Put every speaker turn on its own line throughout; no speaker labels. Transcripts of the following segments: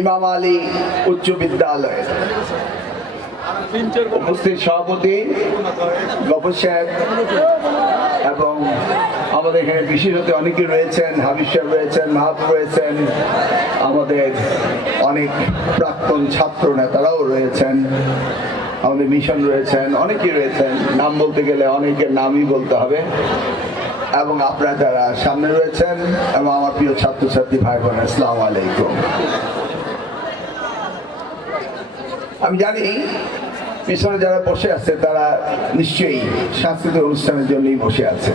ইমাম আলী উচ্চ বিদ্যালয়। উপস্থিত সভাপতি এবং আমাদের এখানে বিশেষত অনেকে রয়েছেন, হাবিব সাহেব রয়েছেন, মাহাবুব রয়েছেন, আমাদের অনেক প্রাক্তন ছাত্র নেতারাও রয়েছেন, আমাদের মিশন রয়েছেন, অনেকেই রয়েছেন। নাম বলতে গেলে অনেকের নামই বলতে হবে। এবং আপনারা যারা সামনে রয়েছেন এবং আমার প্রিয় ছাত্রছাত্রী ভাই বোন আসসালামু আলাইকুম। আমি জানি পিছনে যারা বসে আছে, তারা নিশ্চয়ই সাংস্কৃতিক অনুষ্ঠানের জন্যই বসে আছে।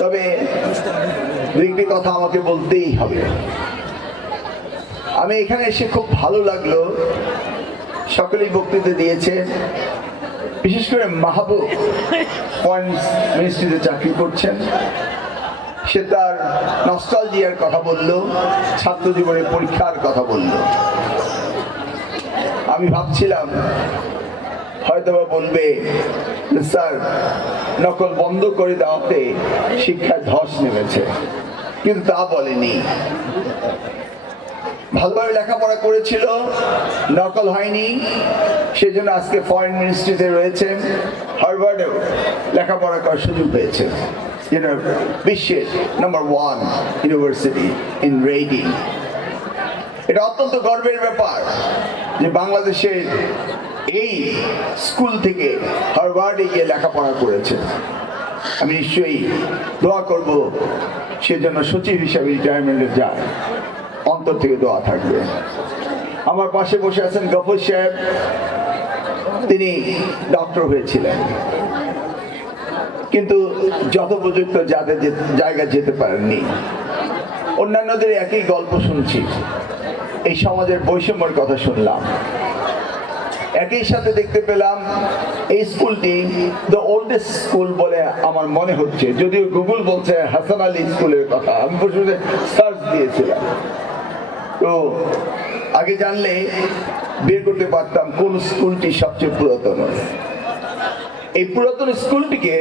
তবে দুই একটি কথা আমাকে বলতেই হবে। আমি এখানে এসে খুব ভালো লাগল। সকলেই বক্তৃতা দিয়েছে। বিশেষ করে মাহবুব পয়েন্টস মিনিস্ট্রিতে চাকরি করছেন। সে তার নস্টালজিয়ার কথা বলল, ছাত্র জীবনের পরীক্ষার কথা বলল। আমি ভাবছিলাম, হয়তোবা বলবে স্যার, নকল বন্ধ করে দেওয়াতে শিক্ষায় ধস নেমেছে। কিন্তু তা বলেনি। ভালোভাবে লেখাপড়া করেছিল, নকল হয়নি, সেজন্য আজকে ফরেন মিনিস্ট্রিতে রয়েছেন হার্ভার্ডেও লেখাপড়া করার সুযোগ পেয়েছে। বিশ্বের number one university in Reading এটা অত্যন্ত গর্বের ব্যাপার যে বাংলাদেশের এই স্কুল থেকে হার্ভার্ডে গিয়ে লেখাপড়া করেছে। আমি নিশ্চয়ই দোয়া করব সে সেজন্য সচিব হিসাবে রিটায়ারমেন্টে যায়। অন্তর থেকে দোয়া থাকবে। আমার পাশে বসে আছেন গফর সাহেব। তিনি ডক্টর হয়েছিলেন। কিন্তু যথোপযুক্ত যাদের জায়গায় যেতে পারেননি, অন্যান্যদের একই গল্প শুনছি। এই সমাজের বৈষম্যের কথা শুনলাম। একই সাথে দেখতে পেলাম এই স্কুলটি দ্য ওল্ডেস্ট স্কুল বলে আমার মনে হচ্ছে। যদিও গুগল বলছে হাসান আলী স্কুলের কথা, আমি বসে সার্চ দিয়েছিলাম। তো আগে জানলে বের করতে পারতাম কোন স্কুলটি সবচেয়ে পুরাতন। এই পুরাতন স্কুলটিকে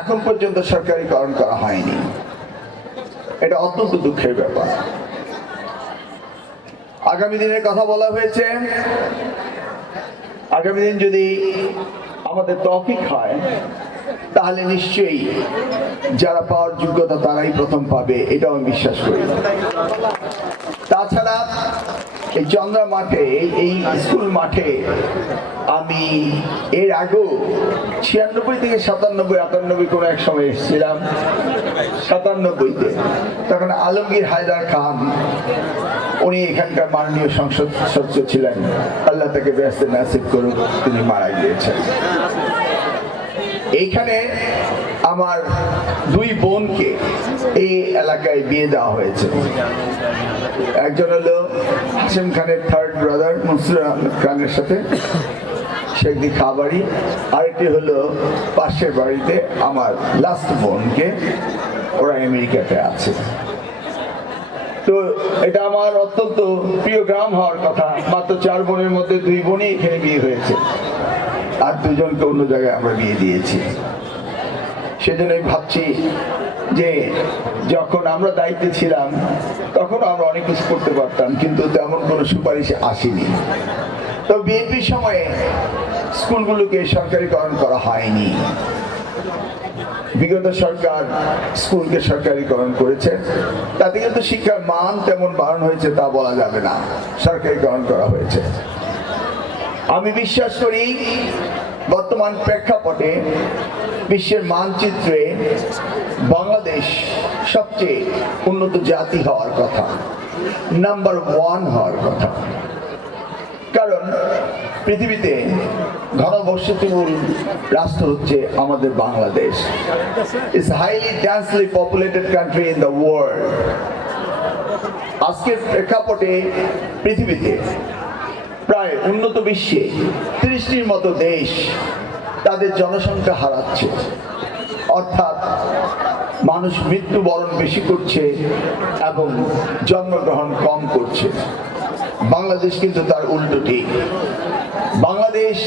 এখন পর্যন্ত সরকারিকরণ করা হয়নি। এটা অত্যন্ত দুঃখের ব্যাপার। আগামী দিনের কথা বলা হয়েছে। আগামী দিন যদি আমাদের তফিক হয়, তাহলে নিশ্চয়ই যারা পাওয়ার যোগ্যতা তারাই প্রথম পাবে, এটাও আমি বিশ্বাস করি। তাছাড়া এই চন্দ্রা মাঠে, এই- স্কুল মাঠে আমি এর আগেও ছিয়ানব্বই থেকে সাতানব্বই, আটানব্বই কোনো এক সময় এসেছিলাম, সাতানব্বইতে। তখন আলমগীর হায়দার খান, উনি এখানকার মাননীয় সংসদ সদস্য ছিলেন। আল্লাহ তাকে ব্যস্ত নাসিব করুক, তিনি মারা গিয়েছেন। এইখানে আমার দুই বোনকে এই এলাকায় বিয়ে দেওয়া হয়েছে। একজন হলো হাসিম খানের থার্ড ব্রাদার মুসুর আহমেদ খানের সাথে শেখদি খাবারি আরেকটি হলো পাশের বাড়িতে আমার লাস্ট বোনকে, ওরা আমেরিকাতে আছে। তো এটা আমার অত্যন্ত প্রিয় গ্রাম হওয়ার কথা। মাত্র চার বোনের মধ্যে দুই বোনই এখানে বিয়ে হয়েছে। আর দুজনকে অন্য জায়গায় আমরা বিয়ে দিয়েছি। সেজন্যই ভাবছি যে যখন আমরা দায়িত্বে ছিলাম, তখন আমরা অনেক কিছু করতে পারতাম, কিন্তু তেমন কোনো সুপারিশ আসেনি। তো বিএনপির সময়ে স্কুলগুলোকে সরকারিকরণ করা হয়নি। বিগত সরকার স্কুলকে সরকারিকরণ করেছে। তাতে কিন্তু শিক্ষার মান তেমন বাড়ানো হয়েছে তা বলা যাবে না। সরকারিকরণ করা হয়েছে। আমি বিশ্বাস করি, বর্তমান প্রেক্ষাপটে বিশ্বের মানচিত্রে বাংলাদেশ সবচেয়ে উন্নত জাতি হওয়ার কথা নাম্বার ওয়ান হওয়ার কথা। কারণ পৃথিবীতে ঘনবসতিমূল রাষ্ট্র হচ্ছে আমাদের Bangladesh. Is highly densely populated country in the world আজকের প্রেক্ষাপটে পৃথিবীতে প্রায় উন্নত বিশ্বে ত্রিশটির মতো দেশ তাদের জনসংখ্যা হারাচ্ছে। অর্থাৎ মানুষ মৃত্যুবরণ বেশি করছে এবং জন্মগ্রহণ কম করছে। বাংলাদেশ কিন্তু তার উল্টোটি বাংলাদেশ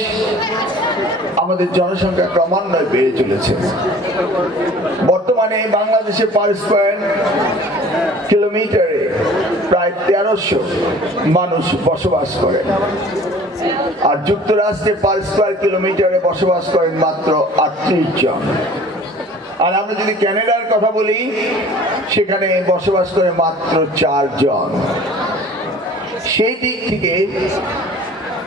আমাদের জনসংখ্যা ক্রমান্বয়ে বেড়ে চলেছে। বর্তমানে বাংলাদেশে পার স্কোয়ার কিলোমিটারে প্রায় তেরোশো মানুষ বসবাস করেন। আর যুক্তরাষ্ট্রে পার স্কোয়ার কিলোমিটারে বসবাস করেন মাত্র আটত্রিশ জন। আর আমরা যদি ক্যানাডার কথা বলি, সেখানে বসবাস করে মাত্র চারজন সেই দিক থেকে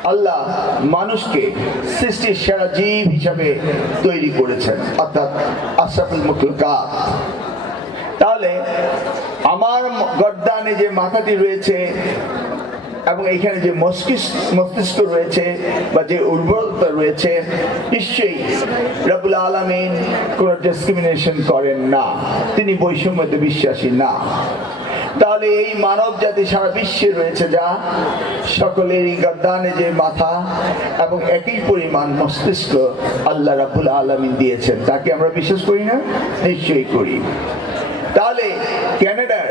আল্লাহ মানুষকে সৃষ্টির সেরা জীব হিসাবে তৈরি করেছেন। অর্থাৎ আশরাফুল মুখলুকাত তাহলে আমার গর্দানে যে মাথাটি রয়েছে এবং এখানে যে মস্তিষ্ক মস্তিষ্ক রয়েছে বা যে উর্বরতা রয়েছে, নিশ্চয়ই রবুল আলমিন কোনো ডিসক্রিমিনেশন করেন না। তিনি বৈষম্যতে বিশ্বাসী না। তাহলে এই মানব জাতি সারা বিশ্বে রয়েছে যা সকলেরই গদ্দানে যে মাথা এবং একই পরিমাণ মস্তিষ্ক আল্লাহ রাবুল আলমিন দিয়েছেন। তাকে আমরা বিশ্বাস করি না? নিশ্চয়ই করি। তাহলে ক্যানাডার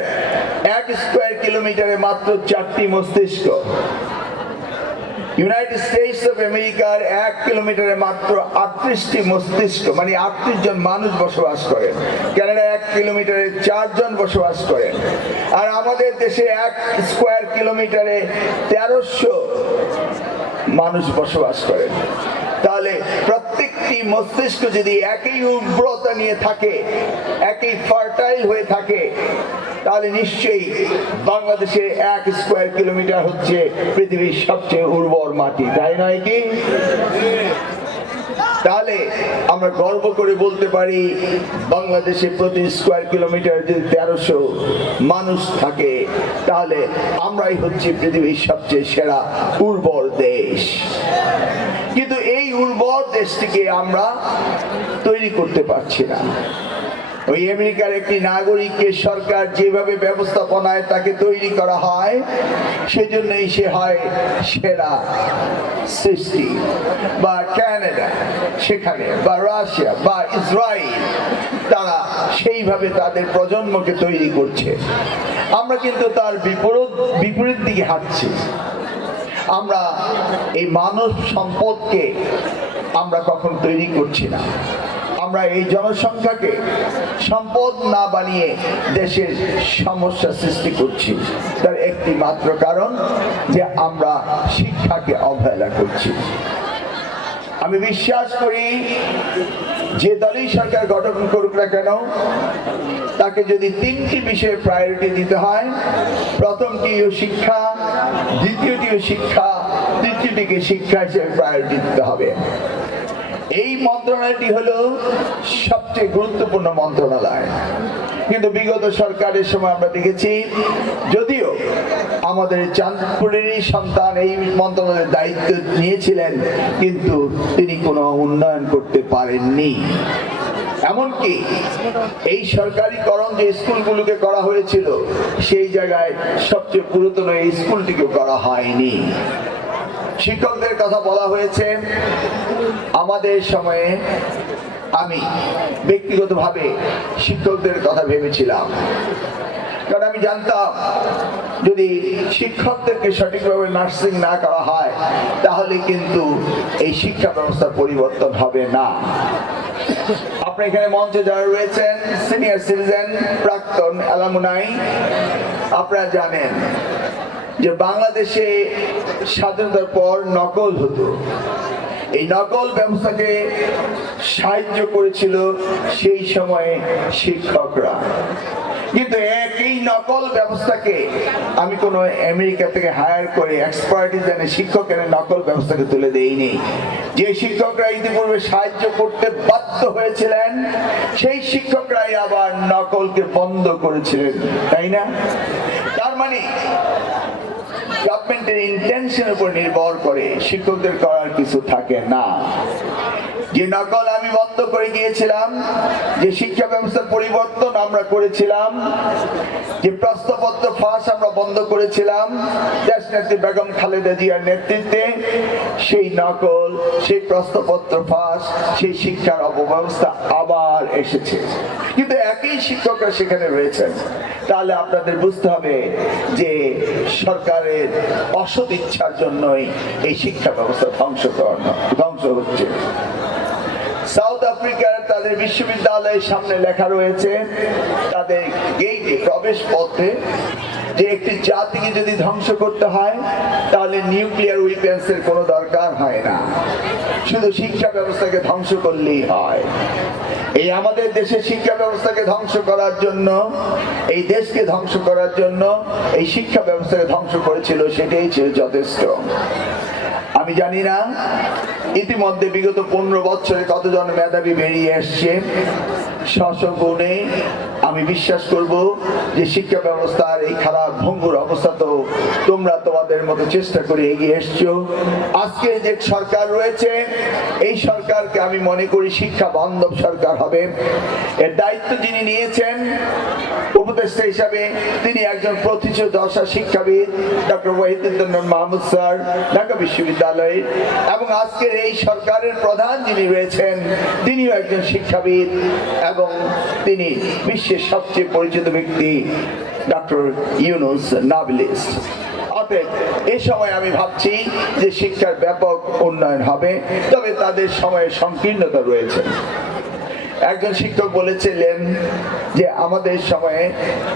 এক স্কোয়ার কিলোমিটারে মাত্র চারটি মস্তিষ্ক। ইউনাইটেড স্টেটস অফ আমেরিকার এক কিলোমিটারে মাত্র আটত্রিশটি মস্তিষ্ক মানে আটত্রিশ জন মানুষ বসবাস করেন ক্যানাডা এক কিলোমিটারে চারজন বসবাস করেন আর আমাদের দেশে এক স্কোয়ার কিলোমিটারে তেরোশো মানুষ বসবাস করেন তাহলে প্রত্যেকটি মস্তিষ্ক যদি একই উর্বরতা নিয়ে থাকে, একই ফার্টাইল হয়ে থাকে তাহলে নিশ্চয়ই বাংলাদেশের এক স্কোয়ার কিলোমিটার হচ্ছে পৃথিবীর সবচেয়ে উর্বর মাটি, তাই নয় কি? তাহলে আমরা গর্ব করে বলতে পারি, বাংলাদেশে প্রতি স্কোয়ার কিলোমিটার যদি তেরোশো মানুষ থাকে, তাহলে আমরাই হচ্ছে পৃথিবীর সবচেয়ে সেরা উর্বর দেশ। কিন্তু এই উর্বর দেশটিকে আমরা তৈরি করতে পারছি না। ওই আমেরিকার একটি নাগরিককে সরকার যেভাবে ব্যবস্থাপনায় তাকে তৈরি করা হয়, সেজন্যই সে হয় সেরা সৃষ্টি। বা ক্যানাডা, সেখানে, বা রাশিয়া, বা ইসরায়েল, তারা সেইভাবে তাদের প্রজন্মকে তৈরি করছে। আমরা কিন্তু তার বিপরীত বিপরীত দিকে হাঁটছি। আমরা এই মানব সম্পদকে আমরা কখন তৈরি করছি না। আমরা এই জনসংখ্যাকে সম্পদ না বানিয়ে দেশের সমস্যা সৃষ্টি করছি। তার একটি মাত্র কারণ যে আমরা শিক্ষাকে অবহেলা করছি। আমি বিশ্বাস করি, যে দলই সরকার গঠন করুক না কেন, তাকে যদি তিনটি বিষয়ে প্রায়োরিটি দিতে হয় প্রথমটিও শিক্ষা, দ্বিতীয়টিও শিক্ষা, তৃতীয়টিকে শিক্ষা হিসেবে প্রায়োরিটি দিতে হবে। এই মন্ত্রণালয়টি হলো সবচেয়ে গুরুত্বপূর্ণ মন্ত্রণালয়। কিন্তু বিগত সরকারের সময় আমরা দেখেছি, যদিও আমাদের চাঁদপুরেরই সন্তান এই মন্ত্রণালয়ের দায়িত্ব নিয়েছিলেন, কিন্তু তিনি কোনো উন্নয়ন করতে পারেননি। এমনকি এই সরকারিকরণ যে স্কুলগুলোকে করা হয়েছিল, সেই জায়গায় সবচেয়ে পুরাতন এই স্কুলটিকে করা হয়নি। শিক্ষকদের কথা বলা হয়েছে আমাদের সময়ে আমি ব্যক্তিগতভাবে শিক্ষকদের কথা ভেবেছিলাম। কারণ আমি জানতাম, যদি শিক্ষকদেরকে সঠিকভাবে নার্সিং না করা হয়, তাহলে কিন্তু এই শিক্ষা ব্যবস্থার পরিবর্তন হবে না। আপনি এখানে মঞ্চে যারা রয়েছেন সিনিয়র সিটিজেন প্রাক্তন অ্যালামুনাই আপনারা জানেন যে বাংলাদেশে স্বাধীনতার পর নকল হতো। এই নকল ব্যবস্থাকে সাহায্য করেছিল সেই সময়ে শিক্ষকরা। কিন্তু একই নকল ব্যবস্থাকে আমি কোনো আমেরিকা থেকে হায়ার করে এক্সপার্টিস এনে শিক্ষক এনে নকল ব্যবস্থাকে তুলে দেইনি। যে শিক্ষকরা ইতিপূর্বে সাহায্য করতে বাধ্য হয়েছিলেন, সেই শিক্ষকরাই আবার নকলকে বন্ধ করেছিলেন, তাই না? তার মানে গভর্নমেন্টের ইন্টেনশনের উপর নির্ভর করে। শিক্ষকদের করার কিছু থাকে না। যে নকল আমি বন্ধ করে গিয়েছিলাম, যে শিক্ষা ব্যবস্থার পরিবর্তন আমরা করেছিলাম, যে প্রশ্নপত্র ফাঁস আমরা বন্ধ করেছিলাম বেগম খালেদা জিয়ার নেতৃত্বে সেই নকল, সেই প্রশ্নপত্র ফাঁস, সেই শিক্ষার অপব্যবস্থা আবার এসেছে। কিন্তু একই শিক্ষকরা সেখানে রয়েছেন। তাহলে আপনাদের বুঝতে হবে যে সরকারের অসৎ ইচ্ছার জন্যই এই শিক্ষা ব্যবস্থা ধ্বংস ধ্বংস হচ্ছে। সাউথ আফ্রিকার তাদের বিশ্ববিদ্যালয়ের সামনে লেখা রয়েছে, তাদের গেইটে প্রবেশ পথে যে একটি জাতিকে যদি ধ্বংস করতে হয়, তাহলে নিউক্লিয়ার উইপেন্স এর কোনো দরকার হয় না। শুধু শিক্ষা ব্যবস্থাকে ধ্বংস করলেই হয়। এই আমাদের দেশের শিক্ষা ব্যবস্থাকে ধ্বংস করার জন্য, এই দেশকে ধ্বংস করার জন্য এই শিক্ষা ব্যবস্থাকে ধ্বংস করেছিল, সেটাই ছিল যথেষ্ট। আমি জানি না। ইতিমধ্যে বিগত পনেরো বছরে কতজন মেধাবী বেরিয়ে এসছে? গুণে আমি বিশ্বাস করব যে শিক্ষা ব্যবস্থার এই খারাপ ভঙ্গুর অবস্থা তো তোমরা তোমাদের মতো চেষ্টা করে এগিয়ে এসছো। আজকে যে সরকার রয়েছে, এই সরকারকে আমি মনে করি শিক্ষা বান্ধব সরকার হবে। এর দায়িত্ব যিনি নিয়েছেন, উপদেষ্টা হিসাবে তিনি একজন প্রতিষ্ঠিত দশা শিক্ষাবিদ, ডক্টর ওয়াহিদুদ্দিন মাহমুদ স্যার, ঢাকা বিশ্ববিদ্যালয়ে এবং আজকের এই সরকারের প্রধান যিনি রয়েছেন, তিনিও একজন শিক্ষাবিদ এবং তিনি বিশ্বের সবচেয়ে পরিচিত ব্যক্তি ডক্টর ইউনুস নাবিলিস্ট। অতএব এই সময় আমি ভাবছি যে শিক্ষার ব্যাপক উন্নয়ন হবে, তবে তাদের সময়ে সংকীর্ণতা রয়েছে। একজন শিক্ষক বলেছিলেন যে আমাদের সময়ে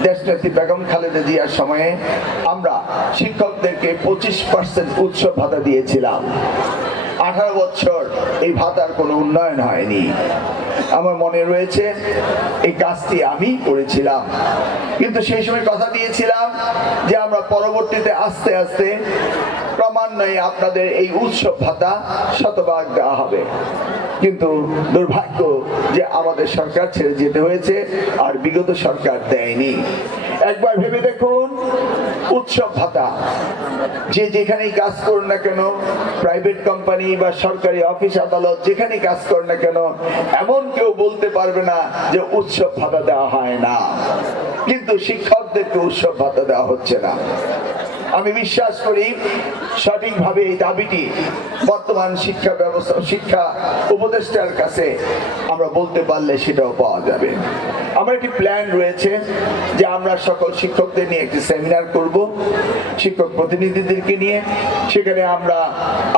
দেশনেত্রী বেগম খালেদা জিয়ার সময়ে আমরা শিক্ষকদেরকে পঁচিশ পার্সেন্ট উৎসব ভাতা দিয়েছিলাম। আঠারো বছর এই ভাতার কোনো উন্নয়ন হয়নি। আমার মনে রয়েছে, এই কাজটি আমি করেছিলাম। কিন্তু সেই সময় কথা দিয়েছিলাম যে আমরা পরবর্তীতে আস্তে আস্তে ক্রমান্বয়ে আপনাদের এই উৎসব ভাতা শতভাগ দেওয়া হবে। কিন্তু দুর্ভাগ্য যে আমাদের সরকার ছেড়ে যেতে হয়েছে আর বিগত সরকার দেয়নি। একবার ভেবে দেখুন, উৎসব ভাতা। যে যেখানেই কাজ করুন না কেন প্রাইভেট কোম্পানি বা সরকারি অফিস আদালত যেখানে কাজ করুন না কেন, এমন কেউ বলতে পারবে না যে উৎসব ভাতা দেওয়া হয় না। কিন্তু শিক্ষকদেরকে উৎসব ভাতা দেওয়া হচ্ছে না। আমি বিশ্বাস করি সঠিকভাবে এই দাবিটি বর্তমান শিক্ষা ব্যবস্থা, শিক্ষা উপদেষ্টার কাছে আমরা বলতে পারলে সেটাও পাওয়া যাবে। আমার একটি প্ল্যান রয়েছে যে আমরা সকল শিক্ষকদের নিয়ে একটি সেমিনার করব, শিক্ষক প্রতিনিধিদেরকে নিয়ে। সেখানে আমরা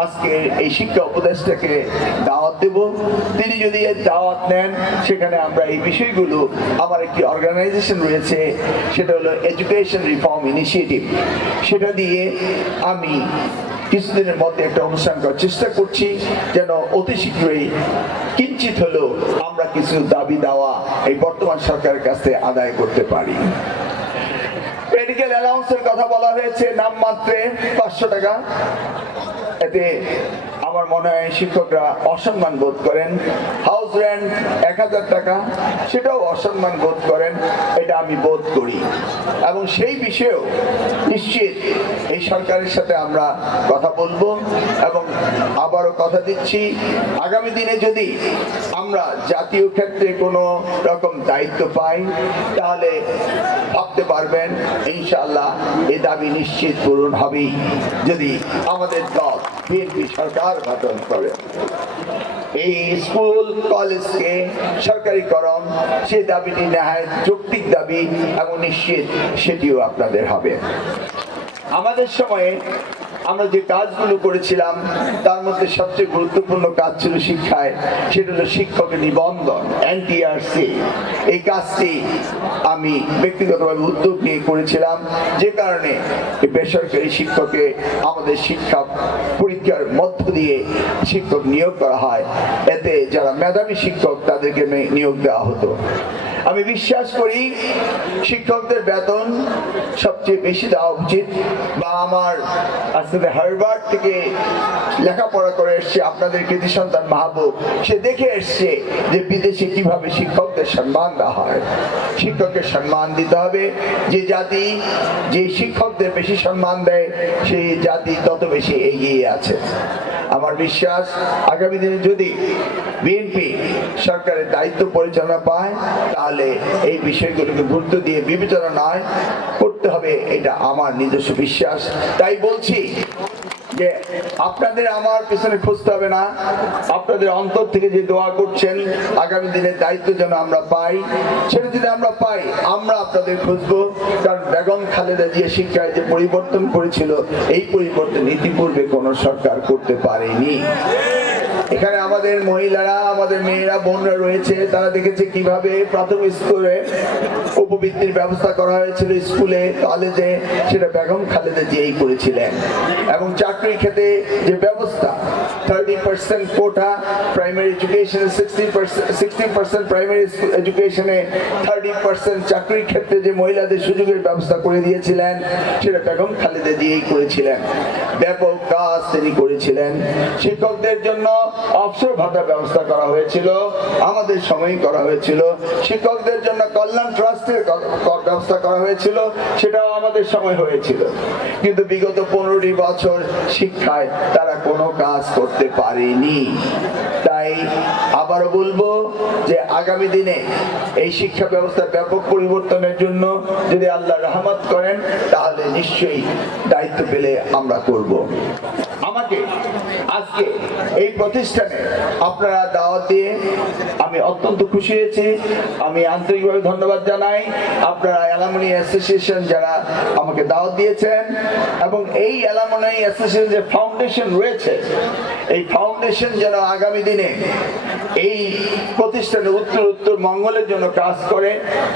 আজকে এই শিক্ষা উপদেষ্টাকে দাওয়াত দেব। তিনি যদি এর দাওয়াত নেন, সেখানে আমরা এই বিষয়গুলো, আমার একটি অর্গানাইজেশন রয়েছে, সেটা হলো এডুকেশন রিফর্ম ইনিশিয়েটিভ সেটা দিয়ে আমি কিছুদিনের মধ্যে একটা অনুষ্ঠান করার চেষ্টা করছি, যেন অতি শীঘ্রই কিঞ্চিত হলেও আমরা কিছু দাবি দেওয়া এই বর্তমান সরকারের কাছে আদায় করতে পারি। মেডিকেল অ্যালাউন্সের কথা বলা হয়েছে, নামমাত্রে পাঁচশো টাকা। এতে আমার মনে হয় শিক্ষকরা অসম্মান বোধ করেন। হাউস রেন্ট এক হাজার টাকা, সেটাও অসম্মান বোধ করেন, এটা আমি বোধ করি। এবং সেই বিষয়েও নিশ্চিত এই সরকারের সাথে আমরা কথা বলব এবং আবারও কথা দিচ্ছি, আগামী দিনে যদি আমরা জাতীয় ক্ষেত্রে কোনো রকম দায়িত্ব পাই, তাহলে ভাবতে পারবেন, ইনশাআল্লাহ এ দাবি নিশ্চিত পূরণ হবেই। যদি আমাদের দল বিএনপি সরকার গঠন করে। এই স্কুল, কলেজকে সরকারিকরণ সেই দাবিটি নেহায় যৌক্তিক দাবি এবং নিশ্চিত, সেটিও আপনাদের হবে। আমাদের সময়ে আমরা যে কাজগুলো করেছিলাম, তার মধ্যে সবচেয়ে গুরুত্বপূর্ণ কাজ ছিল শিক্ষায়। সেটা হলো শিক্ষকের নিবন্ধন এনটিআরসি এই কাজটি আমি ব্যক্তিগতভাবে উদ্যোগ নিয়ে করেছিলাম, যে কারণে বেসরকারি শিক্ষকে আমাদের শিক্ষা পরীক্ষার মধ্য দিয়ে শিক্ষক নিয়োগ করা হয়। এতে যারা মেধাবী শিক্ষক, তাদেরকে নিয়োগ দেওয়া হতো। আমি বিশ্বাস করি শিক্ষকদের বেতন সবচেয়ে বেশি দেওয়া উচিত বা আমার আজকে হারবার্ড থেকে লেখাপড়া করে এসছে, আপনাদের কৃতি সন্তান মাহবুব, সে দেখে এসছে যে বিদেশে কীভাবে শিক্ষকদের সম্মান দেওয়া হয়। শিক্ষককে সম্মান দিতে হবে, যে জাতি যে শিক্ষকদের বেশি সম্মান দেয় সেই জাতি তত বেশি এগিয়ে আছে। আমার বিশ্বাস, আগামী দিনে যদি বিএনপি সরকারের দায়িত্ব পরিচালনা পায় তাহলে এই বিষয়গুলোকে গুরুত্ব দিয়ে বিবেচনা নয়, করতে হবে এটা আমার নিজস্ব বিশ্বাস। তাই বলছি যে আপনাদের আমার পিছনে খুঁজতে হবে না। আপনাদের অন্তর থেকে যে দোয়া করছেন, আগামী দিনের দায়িত্ব যেন আমরা পাই। সেটা যদি আমরা পাই, আমরা আপনাদের খুঁজবো। কারণ বেগম খালেদা জিয়া শিক্ষায় যে পরিবর্তন করেছিল, এই পরিবর্তন ইতিপূর্বে কোনো সরকার করতে পারেনি। এখানে আমাদের মহিলারা, আমাদের মেয়েরা, বোনরা রয়েছে। তারা দেখেছে কীভাবে প্রাথমিক স্কুলে উপবৃত্তির ব্যবস্থা করা হয়েছিল স্কুলে, কলেজে। সেটা বেগম খালেদা জিয়াই করেছিলেন। এবং চাকরির ক্ষেত্রে যে ব্যবস্থা thirty percent quota primary এডুকেশনে sixty percent sixty percent primary এডুকেশনে thirty percent চাকরির ক্ষেত্রে যে মহিলাদের সুযোগের ব্যবস্থা করে দিয়েছিলেন, সেটা বেগম খালেদা জিয়াই করেছিলেন। ব্যাপক কাজ তিনি করেছিলেন। শিক্ষকদের জন্য অবসর ভাতা ব্যবস্থা করা হয়েছিল, আমাদের সময়ই করা হয়েছিল। শিক্ষকদের জন্য কল্যাণ ট্রাস্টের ব্যবস্থা করা হয়েছিল, সেটাও আমাদের সময় হয়েছিল। কিন্তু বিগত পনেরোটি বছর শিক্ষায় তারা কোনো কাজ করতে পারেনি। তাই আবারও বলব যে আগামী দিনে এই শিক্ষা ব্যবস্থার ব্যাপক পরিবর্তনের জন্য যদি আল্লাহ রহমত করেন, তাহলে নিশ্চয়ই দায়িত্ব পেলে আমরা করব। আমাকে আজকে এই প্রতিষ্ঠানে আপনারা দাওয়াত দিয়ে আমি অত্যন্ত খুশি হয়েছি। আমি আন্তরিকভাবে ধন্যবাদ জানাই। আপনারা অ্যালামনি অ্যাসোসিয়েশন যারা আমাকে দাওয়াত দিয়েছেন এবং এই অ্যালামনি অ্যাসোসিয়েশন যে ফাউন্ডেশন রয়েছে এই ফাউন্ডেশন যেন আগামী দিনে এই প্রতিষ্ঠানে উত্তর উত্তর মঙ্গলের জন্য কাজ করে,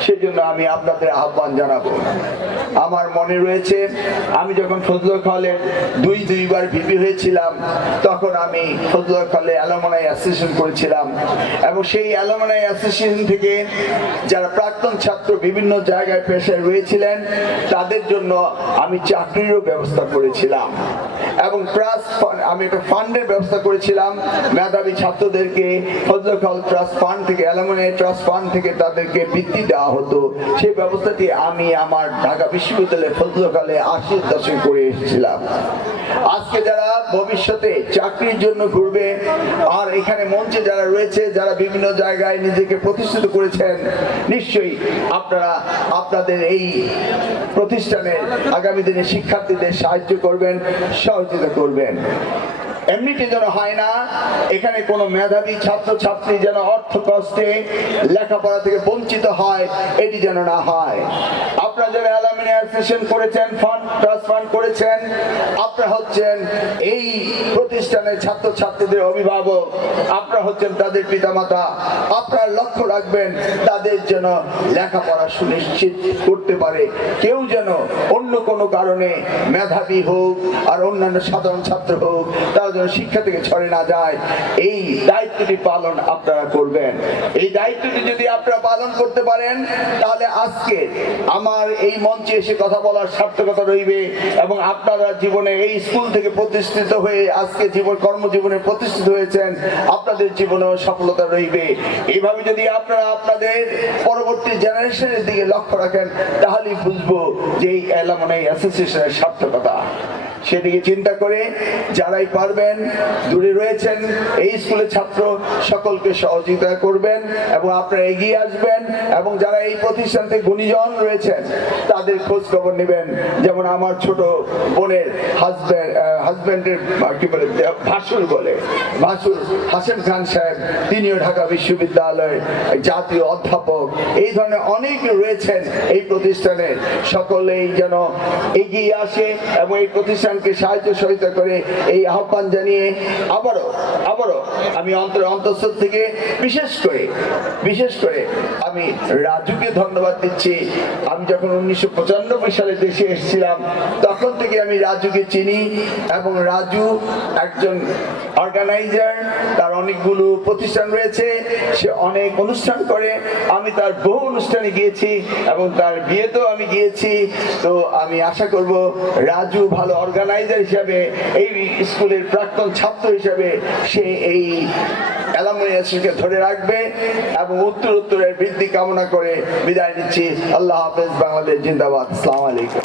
সেজন্য আমি আপনাদের আহ্বান জানাব। আমার মনে রয়েছে, আমি যখন ফজলুল হলের দুই দুইবার ভিপি হয়েছিলাম, তখন আমি ফজলুল হলে অ্যালোমনাই অ্যাসোসিয়েশন করেছিলাম। এবং সেই অ্যালোমনাই অ্যাসোসিয়েশন থেকে যারা প্রাক্তন ছাত্র বিভিন্ন জায়গায় পেশায় রয়েছিলেন, তাদের জন্য আমি চাকরিরও ব্যবস্থা করেছিলাম। এবং ট্রাস্ট আমি একটা ফান্ডের ব্যবস্থা করেছিলাম মেধাবী ছাত্রদেরকে ফজলুল ট্রাস্ট ফান্ড থেকে অ্যালোমনাই ট্রাস্ট ফান্ড থেকে তাদেরকে বৃত্তি দেওয়া হতো। সেই ব্যবস্থাটি আমি আমার ঢাকা বিশ্ববিদ্যালয়ে ফজলুল আশির দশকে করে এসেছিলাম। আজকে যারা ভবিষ্যতে চাকরির জন্য ঘুরবে, আর এখানে মঞ্চে যারা রয়েছে, যারা বিভিন্ন জায়গায় নিজেকে প্রতিষ্ঠিত করেছেন, নিশ্চয়ই আপনারা আপনাদের এই প্রতিষ্ঠানের আগামী দিনে শিক্ষার্থীদের সাহায্য করবেন, সহযোগিতা করবেন। এমনিতে যেন হয় না, এখানে কোনো মেধাবী ছাত্র ছাত্রী যেন অর্থ কষ্টে লেখাপড়া থেকে বঞ্চিত হয়, এটি যেন না হয়। আপনারা যারা অ্যালামিনি অ্যাসোসিয়েশন করেছেন, ফান্ড, ট্রাস্ট ফান্ড করেছেন, আপনারা হচ্ছেন এই প্রতিষ্ঠানের ছাত্র ছাত্রীদের অভিভাবক, আপনারা হচ্ছেন তাদের পিতামাতা। আপনারা লক্ষ্য রাখবেন, তাদের যেন লেখাপড়া সুনিশ্চিত করতে পারে। কেউ যেন অন্য কোনো কারণে মেধাবী হোক আর অন্যান্য সাধারণ ছাত্র হোক, তারা যেন শিক্ষা থেকে ছড়ে না যায়, এই দায়িত্বটি পালন আপনারা করবেন। এই দায়িত্বটি যদি আপনারা পালন করতে পারেন, তাহলে আজকে আমার এই মঞ্চে এসে কথা বলার সার্থকতা রইবে এবং আপনারা জীবনে এই স্কুল থেকে প্রতিষ্ঠিত হয়ে আজকে জীবন কর্মজীবনে প্রতিষ্ঠিত হয়েছেন, আপনাদের জীবনেও সফলতা রইবে। এইভাবে যদি আপনারা আপনাদের পরবর্তী জেনারেশনের দিকে লক্ষ্য রাখেন, তাহলেই বুঝব যে এই অ্যালামনাই অ্যাসোসিয়েশনের সার্থকতা। সেদিকে চিন্তা করে যারাই পারবেন, দূরে রয়েছেন, এই স্কুলের ছাত্র সকলকে সহযোগিতা করবেন এবং আপনারা এগিয়ে আসবেন এবং যারা এই প্রতিষ্ঠান থেকে গুণীজন রয়েছেন, তাদের খোঁজ খবর নেবেন। যেমন আমার ছোট বোনের হাজব্যান্ড হাজব্যান্ডের কি বলে ভাসুর বলে। ভাসুর হাসেম খান সাহেব, তিনিও ঢাকা বিশ্ববিদ্যালয়ের জাতীয় অধ্যাপক। এই ধরনের অনেক রয়েছেন এই প্রতিষ্ঠানে। সকলেই যেন এগিয়ে আসে এবং এই প্রতিষ্ঠানকে আমাদেরকে সাহায্য সহায়তা করে এই আহ্বান জানিয়ে আবারও আবারও আমি অন্তর, অন্তঃস্থল থেকে বিশেষ করে বিশেষ করে আমি রাজুকে ধন্যবাদ দিচ্ছি। আমি যখন উনিশশো পঁচানব্বই সালে দেশে এসেছিলাম, তখন থেকে আমি রাজুকে চিনি এবং রাজু একজন অর্গানাইজার তার অনেকগুলো প্রতিষ্ঠান রয়েছে, সে অনেক অনুষ্ঠান করে। আমি তার বহু অনুষ্ঠানে গিয়েছি এবং তার বিয়েতেও আমি গিয়েছি। তো আমি আশা করব রাজু ভালো অর্গানাইজার হিসাবে, এই স্কুলের প্রাক্তন ছাত্র হিসাবে সে এই অ্যালামনিয়াসকে ধরে রাখবে এবং উত্তর উত্তরের বৃদ্ধি কামনা করে বিদায় নিচ্ছি। আল্লাহ হাফেজ, বাংলাদেশ জিন্দাবাদ। আসসালামু আলাইকুম।